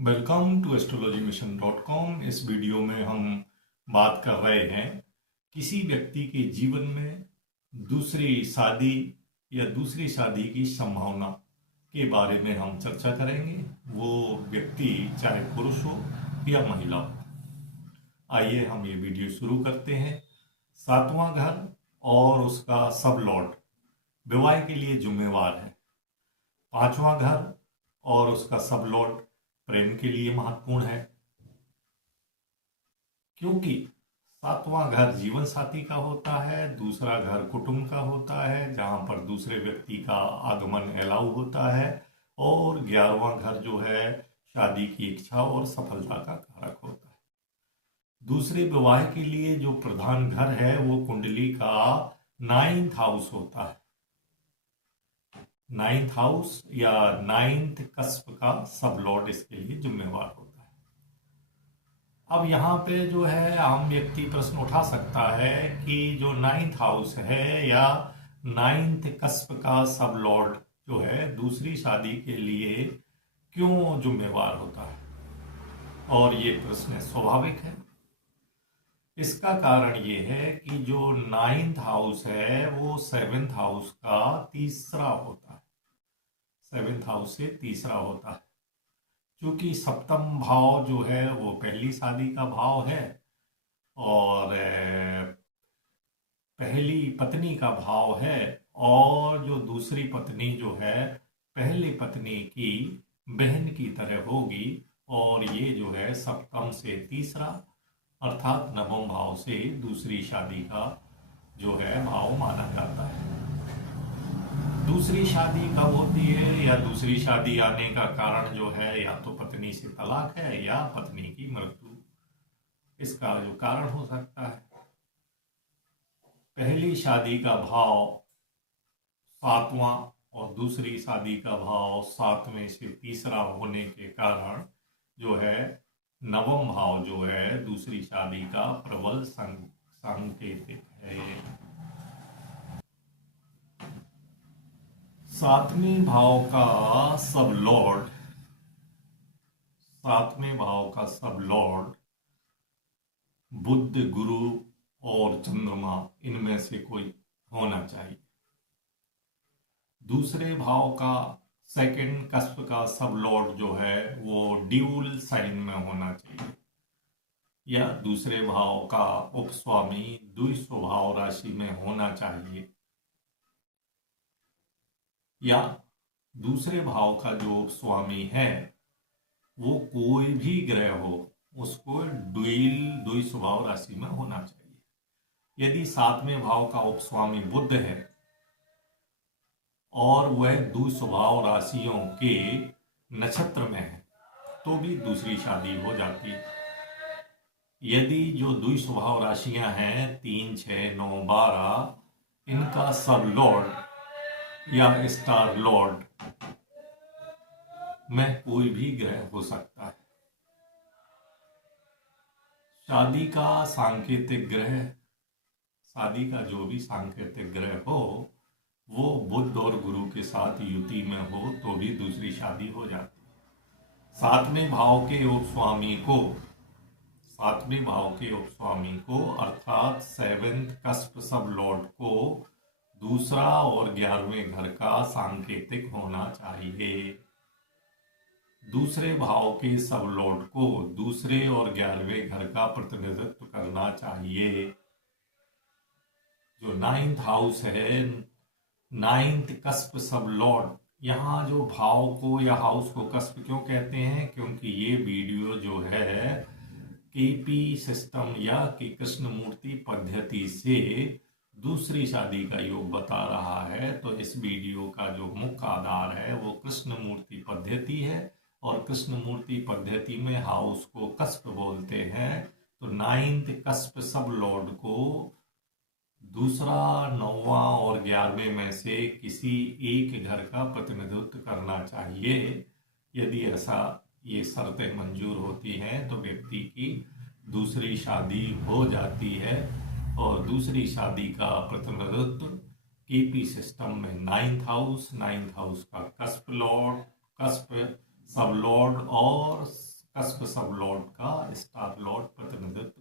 Welcome to astrologymission.com। इस video में हम बात कर रहे हैं किसी व्यक्ति के जीवन में दूसरी शादी या दूसरी शादी की संभावना के बारे में हम चर्चा करेंगे। वो व्यक्ति चाहे पुरुष हो या महिला हो। आइए हम ये वीडियो शुरू करते हैं। सातवां घर और उसका सब लॉर्ड विवाह के लिए जिम्मेवार है। पांचवां घर और उसका सब लॉर्ड प्रेम के लिए महत्वपूर्ण है, क्योंकि सातवां घर जीवन साथी का होता है, दूसरा घर कुटुंब का होता है जहां पर दूसरे व्यक्ति का आगमन अलाउ होता है, और 11वां घर जो है शादी की इच्छा और सफलता का कारक होता है। दूसरे विवाह के लिए जो प्रधान घर है वो कुंडली का 9th हाउस होता है। 9th हाउस या 9th कस्प का सब लॉर्ड इसके लिए जिम्मेवार होता है। अब यहाँ पे जो है आम व्यक्ति प्रश्न उठा सकता है कि जो 9th हाउस है या 9th कस्प का सब लॉर्ड जो है दूसरी शादी के लिए क्यों जिम्मेवार होता है, और ये प्रश्न स्वाभाविक है। इसका कारण ये है कि जो 9th हाउस है वो 7th हाउस का तीसरा होता है। 7th हाउस से तीसरा होता है, क्योंकि सप्तम भाव जो है वो पहली शादी का भाव है और पहली पत्नी का भाव है, और जो दूसरी पत्नी जो है पहली पत्नी की बहन की तरह होगी, और ये जो है सप्तम से तीसरा अर्थात नवम भाव से दूसरी शादी का जो है भाव माना जाता है। दूसरी शादी कब होती है या दूसरी शादी आने का कारण जो है या तो पत्नी से तलाक है या पत्नी की मृत्यु, इसका जो कारण हो सकता है। पहली शादी का भाव 7वां और दूसरी शादी का भाव 7वें से तीसरा होने के कारण जो है नवम भाव जो है दूसरी शादी का प्रबल सांकेतिक है। 7वें भाव का सब लॉर्ड, 7वें भाव का सब लॉर्ड बुध, गुरु और चंद्रमा इनमें से कोई होना चाहिए। दूसरे भाव का सेकंड कस्प का सब लॉर्ड जो है वो ड्यूल साइन में होना चाहिए, या दूसरे भाव का उपस्वामी द्विस्वभाव राशि में होना चाहिए, या दूसरे भाव का जो उपस्वामी है वो कोई भी ग्रह हो उसको द्विस्वभाव राशि में होना चाहिए। यदि 7वें भाव का उपस्वामी बुध है और वह द्विस्वभाव राशियों के नक्षत्र में है तो भी दूसरी शादी हो जाती है। यदि जो द्विस्वभाव राशियां हैं 3, 6, 9, 12 इनका सब लॉर्ड या स्टार लॉर्ड में कोई भी ग्रह हो सकता है। शादी का सांकेतिक ग्रह, शादी का जो भी सांकेतिक ग्रह हो वो बुध और गुरु के साथ युति में हो तो भी दूसरी शादी हो जाती है। 7वें भाव के उपस्वामी को, 7वें भाव के उपस्वामी को अर्थात 7th कस्प सब लॉर्ड को दूसरा और 11वें घर का सांकेतिक होना चाहिए। दूसरे भाव के सब लॉर्ड को दूसरे और 11वें घर का प्रतिनिधित्व करना चाहिए। जो 9th हाउस है, 9th कस्प सब लॉर्ड, यहाँ जो भाव को या हाउस को कस्प क्यों कहते हैं, क्योंकि ये वीडियो जो है केपी सिस्टम या कि कृष्णमूर्ति पद्धति से दूसरी शादी का योग बता रहा है। तो इस वीडियो का जो मुख्य आधार है वो कृष्णमूर्ति पद्धति है, और कृष्णमूर्ति पद्धति में हाउस को कस्प बोलते हैं। तो 9th कस्प सब लॉर्ड को दूसरा, 9वां और 11वें में से किसी एक घर का प्रतिनिधित्व करना चाहिए। यदि ऐसा ये शर्तें मंजूर होती हैं तो व्यक्ति की दूसरी शादी हो जाती है, और दूसरी शादी का प्रतिनिधित्व केपी सिस्टम में 9th हाउस का कस्प लॉर्ड, कस्प सब लॉर्ड और कस्प सब लॉर्ड का स्टार लॉर्ड प्रतिनिधित्व